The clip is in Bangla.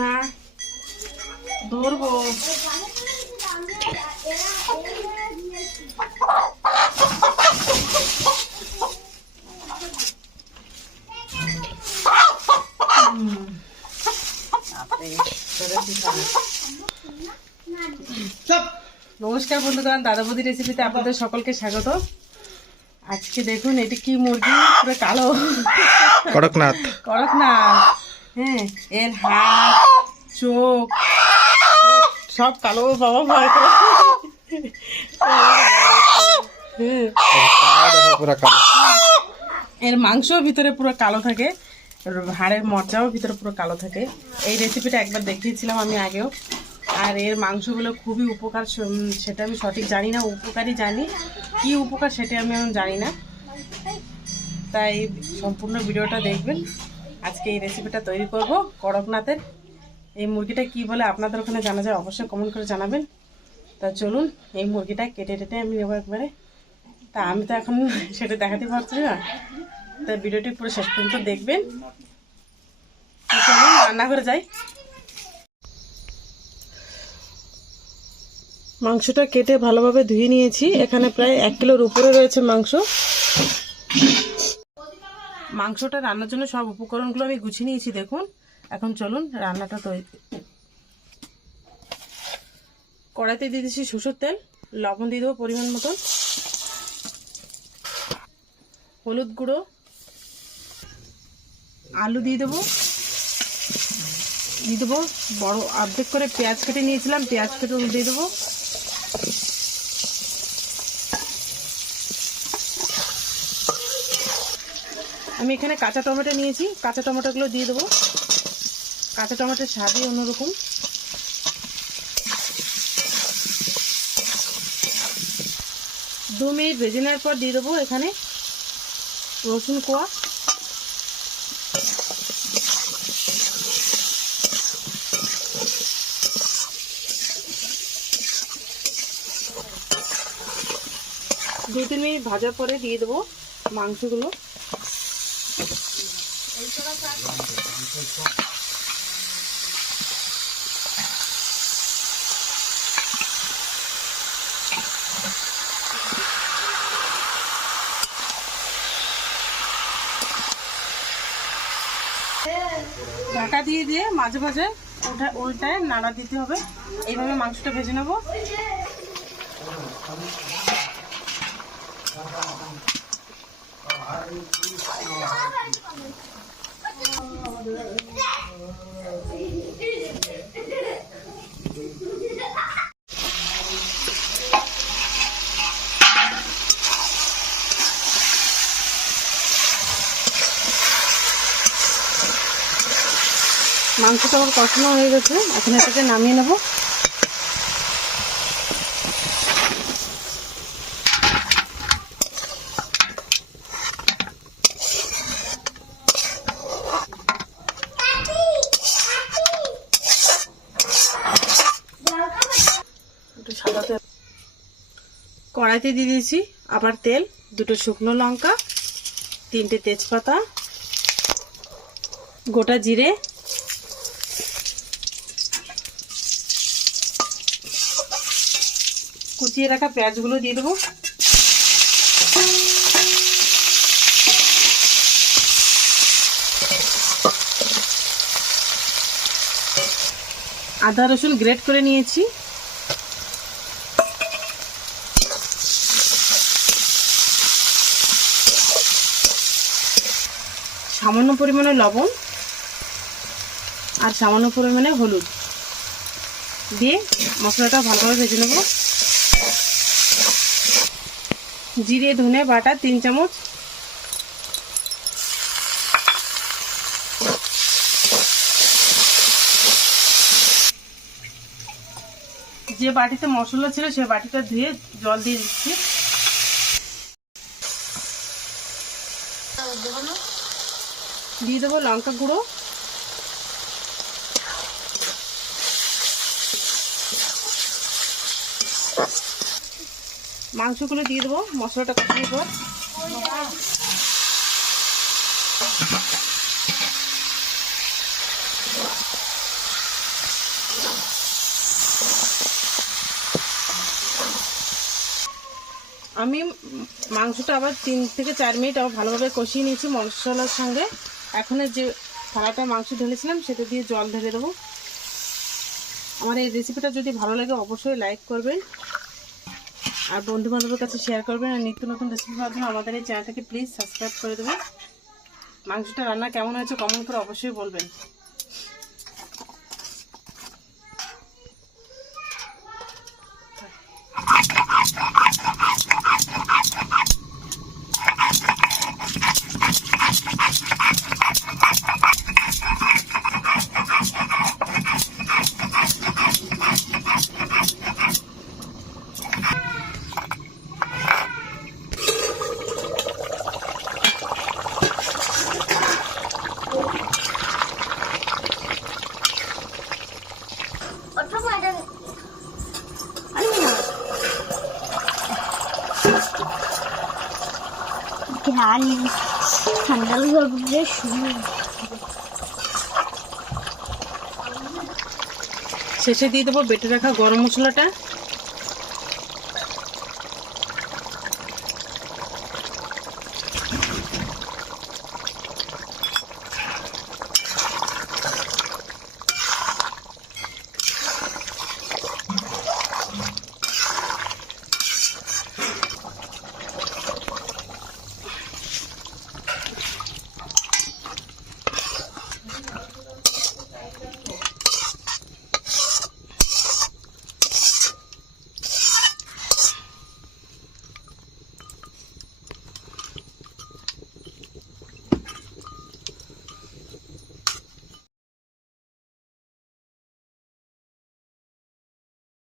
না ধরবো। নমস্কার বন্ধুগণ, দাদা বৌদি রেসিপিতে আপনাদের সকলকে স্বাগত। আজকে দেখুন এটি কি মুরগি, পুরো কালো করকনাথ। হ্যাঁ, এর হাত চোখ সব কালো বাবা ভয় করে। এর মাংস ভিতরে পুরো কালো থাকে, হাড়ের মজ্জাও ভিতরে পুরো কালো থাকে। এই রেসিপিটা একবার দেখিয়েছিলাম আমি আগেও। আর এর মাংসগুলো খুবই উপকার, সেটা আমি সঠিক জানি না, উপকারই জানি, কি উপকার সেটা আমি এখন জানি না। তাই সম্পূর্ণ ভিডিওটা দেখবেন। আজকে এই রেসিপিটা তৈরি করব করকনাথের। এই মুরগিটা কি বলে আপনাদের ওখানে জানা যায়, অবশ্যই কমেন্ট করে জানাবেন। তা চলুন এই মুরগিটা কেটে টেটে আমি নেবো একবারে। তা আমি তো এখন সেটা দেখাতে পারছি না, তাই ভিডিওটি পুরো শেষ পর্যন্ত দেখবেন। চলুন রান্নাঘরে যাই। মাংসটা কেটে ভালোভাবে ধুয়ে নিয়েছি। এখানে প্রায় 1 কিলোর উপরে রয়েছে মাংস। মাংসটা রান্নার জন্য সব উপকরণগুলো আমি গুছিয়ে নিয়েছি দেখুন। এখন চলুন রান্নাটা তৈরি। কড়াইতে দিয়ে দিচ্ছি সরষের তেল, লবণ দিয়ে দেবো পরিমাণ মতন, হলুদ গুঁড়ো, আলু দিয়ে দেবো বড় অর্ধেক করে পেঁয়াজ কেটে নিয়েছিলাম, পেঁয়াজ কেটে দিয়ে দেবো। আমি এখানে কাঁচা টমেটো নিয়েছি, কাঁচা টমেটোগুলো দিয়ে দেবো। কাঁচা টমেটোর স্বাদই অন্যরকম। দু মিনিট ভেজে নেওয়ার পর দিয়ে দেবো এখানে রসুন কোয়া, দু তিন মিনিট ভাজার পরে দিয়ে দেবো মাংসগুলো। ঢাকা দিয়ে দিয়ে মাঝে মাঝে উল্টায় নাড়া দিতে হবে। এইভাবে মাংসটা ভেজে নেব। মাংসটা আমার কষানো হয়ে গেছে, এখন এটাকে নামিয়ে নেব। কড়াইতে দিয়ে দিয়েছি আবার তেল, 2টো শুকনো লঙ্কা, 3টে তেজপাতা, গোটা জিরে, কুচিয়ে রাখা পেঁয়াজগুলো দিয়ে দেবো। আদা রসুন গ্রেট করে নিয়েছি। সামান্য পরিমাণে লবণ আর সামান্য পরিমাণে হলুদ দিয়ে মশলাটা ভালোভাবে ভেজে নেব। জিরে ধনে বাটা 3 চামচ, যে বাটিতে মশলা ছিল সে বাটিটা ধুয়ে জল দিয়ে দিচ্ছি। দিয়ে দেবো লঙ্কা গুঁড়ো, মাংসগুলো দিয়ে দেবো মশলাটা কষানোর পর। আমি মাংসটা আবার 3 থেকে 4 মিনিট আবার ভালোভাবে কষিয়ে নিয়েছি মশলার সঙ্গে। এখন যে থালাটা মাংস ঢেলেছিলাম সেটা দিয়ে জল ঢেলে দেবো। আমার এই রেসিপিটা যদি ভালো লাগে অবশ্যই লাইক করবেন আর বন্ধু বান্ধবের কাছে শেয়ার করবেন। আর নিত্য নতুন রেসিপি পাওয়ার জন্য আমাদের এই চ্যানেলটাকে প্লিজ সাবস্ক্রাইব করে দেবেন। মাংসটা রান্না কেমন হয়েছে কমেন্ট করে অবশ্যই বলবেন। শেষে দিয়ে দেবো বেটে রাখা গরম মশলাটা।